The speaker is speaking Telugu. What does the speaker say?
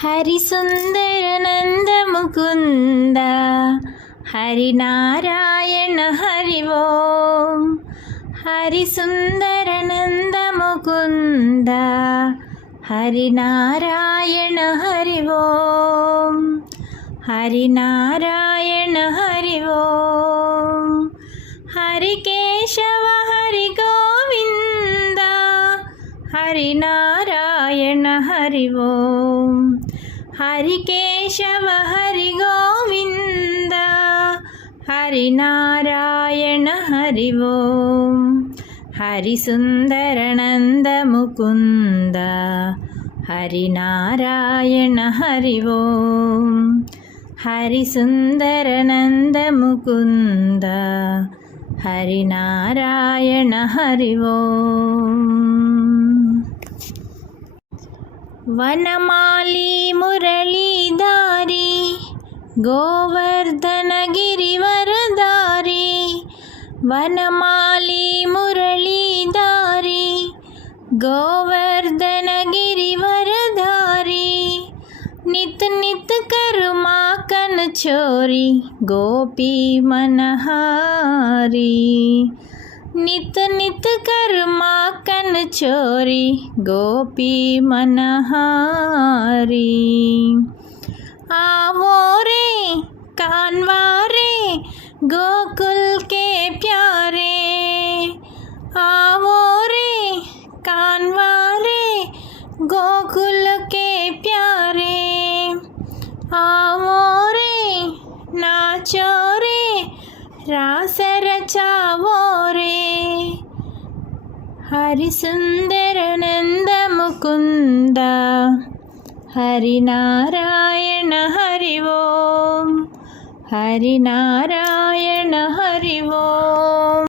హరిసుందర నంద ముకుంద హరినారాయణ హరి ఓం. హరిసుందర నంద ముకుంద హరినారాయణ హరి ఓం. హరినారాయణ హరి ఓం. హరికేశవ హరి గోవింద హరినారాయణ హరి ఓం. హరికేశవ హరి గోవింద హరినారాయణ హరి ఓం. హరిసుందర నంద ముకుంద హరినారాయణ హరి ఓం. హరిసుందర నంద ముకుంద హరినారాయణ హరి ఓం. వనమాలి మురళీధారి గోవర్ధన గిరివరధారి. వనమాలి మురళీధారి గోవర్ధన గిరివరధారి. నిత్ నిత్ కరుమా కన్ చోరి గోపీ మనహారి. నిత్ నిత్ కరుమా కన్ చోరి గోపీ మనహారి. आवो रे कानवारे गोकुल के प्यारे. आवो रे कानवारे गोकुल के प्यारे. आवो रे नाचो रे रास रचावो रे. हरिसुंदर नंद मुकुंद हरिनारायण हरि ओम. हरिनारायण